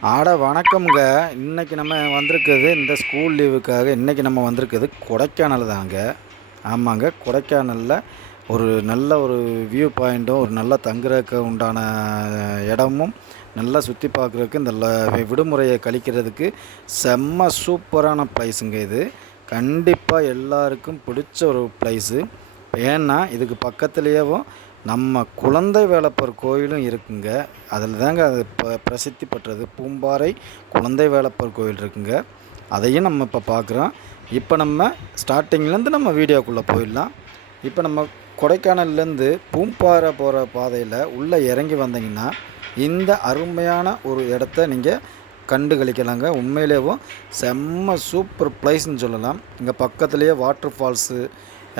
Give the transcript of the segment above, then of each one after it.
வணக்கம்ங்க. இன்னைக்கு நம்ம வந்திருக்குது இந்த ஸ்கூல் லீவுக்காக. இன்னைக்கு நம்ம வந்திருக்குது கொடைக்கானல் தாங்க. ஆமாங்க. கொடைக்கானல்ல ஒரு நல்ல ஒரு வியூ பாயிண்ட்டும், ஒரு நல்ல தங்குறதுக்கு உண்டான இடமும், நல்லா சுத்தி பார்க்குறதுக்கு இந்த விடுமுறைய கழிக்கிறதுக்கு செம்ம சூப்பரான ப்ளேஸுங்க இது. கண்டிப்பா எல்லாருக்கும் பிடிச்ச ஒரு ப்ளேஸு. ஏன்னா, இதுக்கு பக்கத்திலேயேவும் நம்ம குழந்தை வேலப்பர் கோயிலும் இருக்குங்க. அதில தாங்க அது பிரசித்தி பெற்றது. பூம்பாறை குழந்தை வேலப்பர் கோயில் இருக்குங்க. அதையும் நம்ம இப்போ பார்க்குறோம். இப்போ நம்ம ஸ்டார்ட்டிங்லேருந்து நம்ம வீடியோக்குள்ளே போயிடலாம். இப்போ நம்ம கொடைக்கானல்லேருந்து பூம்பாறை போகிற பாதையில் உள்ளே இறங்கி வந்தீங்கன்னா, இந்த அருமையான ஒரு இடத்த நீங்கள் கண்டு களிக்கலாங்க. உண்மையிலேவும் செம்ம சூப்பர் ப்ளேஸ்ன்னு சொல்லலாம். இங்கே பக்கத்துலேயே வாட்டர் ஃபால்ஸு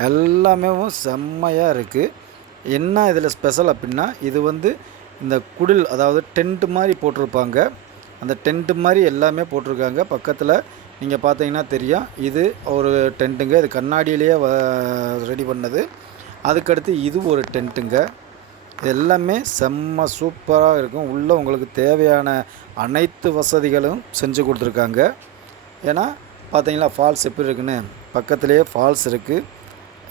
எல்லாமே செம்மையாக இருக்குது. என்ன இதில் ஸ்பெஷல் அப்படின்னா, இது இந்த குடில், அதாவது டென்ட் மாதிரி போட்டிருப்பாங்க. அந்த டென்ட் மாதிரி எல்லாமே போட்டிருக்காங்க. பக்கத்தில் நீங்கள் பார்த்தீங்கன்னா தெரியும். இது ஒரு டென்ட்டுங்க. இது கண்ணாடியிலேயே ரெடி பண்ணது. அதுக்கடுத்து இது ஒரு டென்ட்டுங்க. இது எல்லாமே செம்ம சூப்பராக இருக்கும். உள்ளே உங்களுக்கு தேவையான அனைத்து வசதிகளும் செஞ்சு கொடுத்துருக்காங்க. ஏன்னா பார்த்தீங்களா ஃபால்ஸ் எப்படி இருக்குன்னு. பக்கத்துலேயே ஃபால்ஸ் இருக்குது.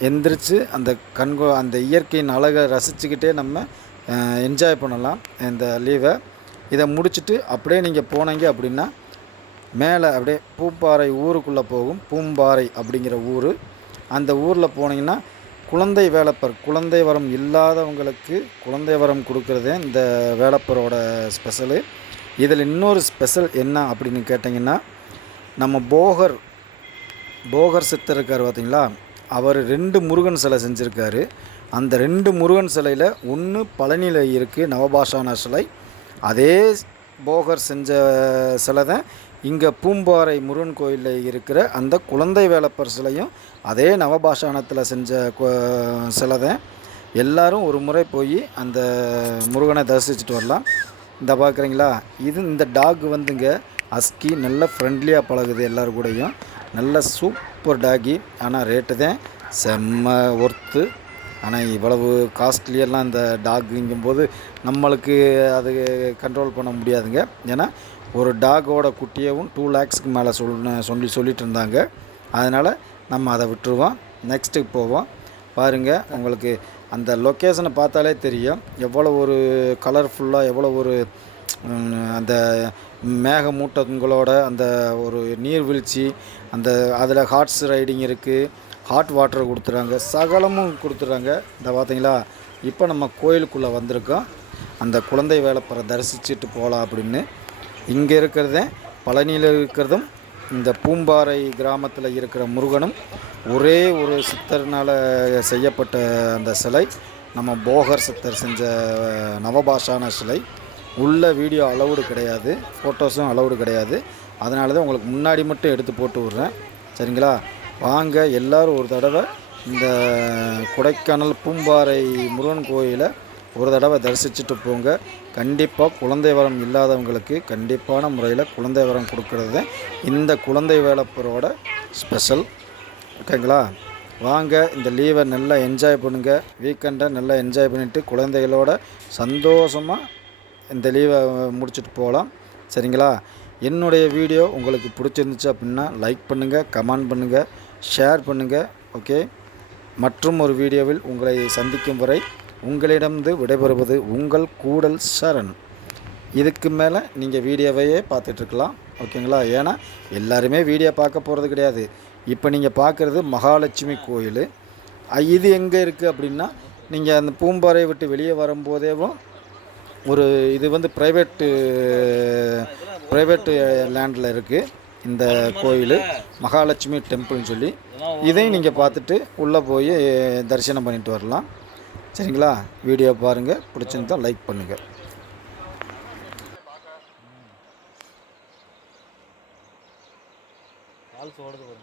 எந்திரிச்சு அந்த இயற்கையின் அழகை ரசிச்சுக்கிட்டே நம்ம என்ஜாய் பண்ணலாம் இந்த லீவை. இதை முடிச்சுட்டு அப்படியே நீங்கள் போனீங்க அப்படின்னா, மேலே அப்படியே பூம்பாறை ஊருக்குள்ளே போகும். பூம்பாறை அப்படிங்கிற ஊர். அந்த ஊரில் போனீங்கன்னா, குழந்தை வேலப்பர், குழந்தை வரம் இல்லாதவங்களுக்கு குழந்தை வரம் கொடுக்குறதே இந்த வேலப்பரோட ஸ்பெஷலு. இதில் இன்னொரு ஸ்பெஷல் என்ன அப்படின்னு கேட்டிங்கன்னா, நம்ம போகர் சித்தர் இருக்கார் பார்த்தீங்களா, அவர் 2 முருகன் சிலை செஞ்சுருக்காரு. அந்த 2 முருகன் சிலையில் ஒன்று பழனியில் இருக்குது, நவபாஷான சிலை. அதே போகர் செஞ்ச சிலை தான் இங்கே பூம்பாறை முருகன் கோயிலில் இருக்கிற அந்த குழந்தை வேலப்பர் சிலையும் அதே நவபாஷானத்தில் செஞ்ச சிலை தான். எல்லோரும் ஒரு முறை போய் அந்த முருகனை தரிசிச்சுட்டு வரலாம். இந்த பார்க்குறீங்களா, இந்த டாக் வந்துங்க அஸ்கி, நல்ல ஃப்ரெண்ட்லியாக பழகுது எல்லோரும் கூடயும். நல்ல சூப்பர் டாகி. ஆனால் ரேட்டு தான் செம்ம ஒர்த்து. ஆனால் இவ்வளவு காஸ்ட்லியெல்லாம் இந்த டாக்குங்கும்போது நம்மளுக்கு அது கண்ட்ரோல் பண்ண முடியாதுங்க. ஏன்னா ஒரு டாகோட குட்டியவும் 2 lakhsக்கு மேலே சொல்லிட்டு இருந்தாங்க. அதனால் நம்ம அதை விட்டுருவோம். நெக்ஸ்ட்டுக்கு போவோம். பாருங்கள், உங்களுக்கு அந்த லொக்கேஷனை பார்த்தாலே தெரியும் எவ்வளோ ஒரு கலர்ஃபுல்லாக, எவ்வளோ ஒரு அந்த மேகமூட்டங்களோட அந்த ஒரு நீர்வீழ்ச்சி, அதில் ஹார்ஸ் ரைடிங் இருக்குது. ஹாட் வாட்டர் கொடுத்துறாங்க, சகலமும் கொடுத்துட்றாங்க. இந்த பார்த்தீங்களா, இப்போ நம்ம கோயிலுக்குள்ளே வந்திருக்கோம். அந்த குழந்தை வேலப்பரை தரிசிச்சுட்டு போகலாம் அப்படின்னு. இங்கே இருக்கிறதே பழனியில் இருக்கிறதும் இந்த பூம்பாறை கிராமத்தில் இருக்கிற முருகனும் ஒரே ஒரு சித்தர்னால் செய்யப்பட்ட அந்த சிலை. நம்ம போகர் சித்தர் செஞ்ச நவபாஷான சிலை. உள்ள வீடியோ அலவுடு கிடையாது, ஃபோட்டோஸும் அலவுடு கிடையாது. அதனால தான் உங்களுக்கு முன்னாடி மட்டும் எடுத்து போட்டு விட்றேன். சரிங்களா? வாங்க எல்லோரும் ஒரு தடவை இந்த கொடைக்கானல் பூம்பாறை முருகன் கோயிலை ஒரு தடவை தரிசிச்சுட்டு போங்க. கண்டிப்பாக குழந்தை வரம் இல்லாதவங்களுக்கு கண்டிப்பான முறையில் குழந்தை வரம் கொடுக்குறது இந்த குழந்தை வேலப்பரோட ஸ்பெஷல். ஓகேங்களா? வாங்க இந்த லீவை நல்லா என்ஜாய் பண்ணுங்கள். வீக்கெண்டை நல்லா என்ஜாய் பண்ணிவிட்டு குழந்தைகளோட சந்தோஷமாக இந்த லீவை முடிச்சுட்டு போகலாம். சரிங்களா? என்னுடைய வீடியோ உங்களுக்கு பிடிச்சிருந்துச்சு அப்படின்னா லைக் பண்ணுங்கள், கமெண்ட் பண்ணுங்கள், ஷேர் பண்ணுங்கள். ஓகே, மற்றும் ஒரு வீடியோவில் உங்களை சந்திக்கும் வரை உங்களிடமிருந்து விடைபெறுவது உங்கள் கூடல் சரண். இதுக்கு மேலே நீங்கள் வீடியோவையே பார்த்துட்ருக்கலாம். ஓகேங்களா? ஏன்னா எல்லாருமே வீடியோ பார்க்க போகிறது கிடையாது. இப்போ நீங்கள் பார்க்குறது மகாலட்சுமி கோயில். இது எங்கே இருக்குது அப்படின்னா, நீங்கள் அந்த பூம்பாறையை விட்டு வெளியே வரும்போதேவும் ஒரு இது ப்ரைவேட்டு லேண்டில் இருக்குது இந்த கோயில், மகாலட்சுமி டெம்பிள்னு சொல்லி. இதையும் நீங்கள் பார்த்துட்டு உள்ளே போய் தரிசனம் பண்ணிட்டு வரலாம். சரிங்களா? வீடியோ பாருங்கள், பிடிச்சிருந்தால் லைக் பண்ணுங்கள். கால் ஓடுது.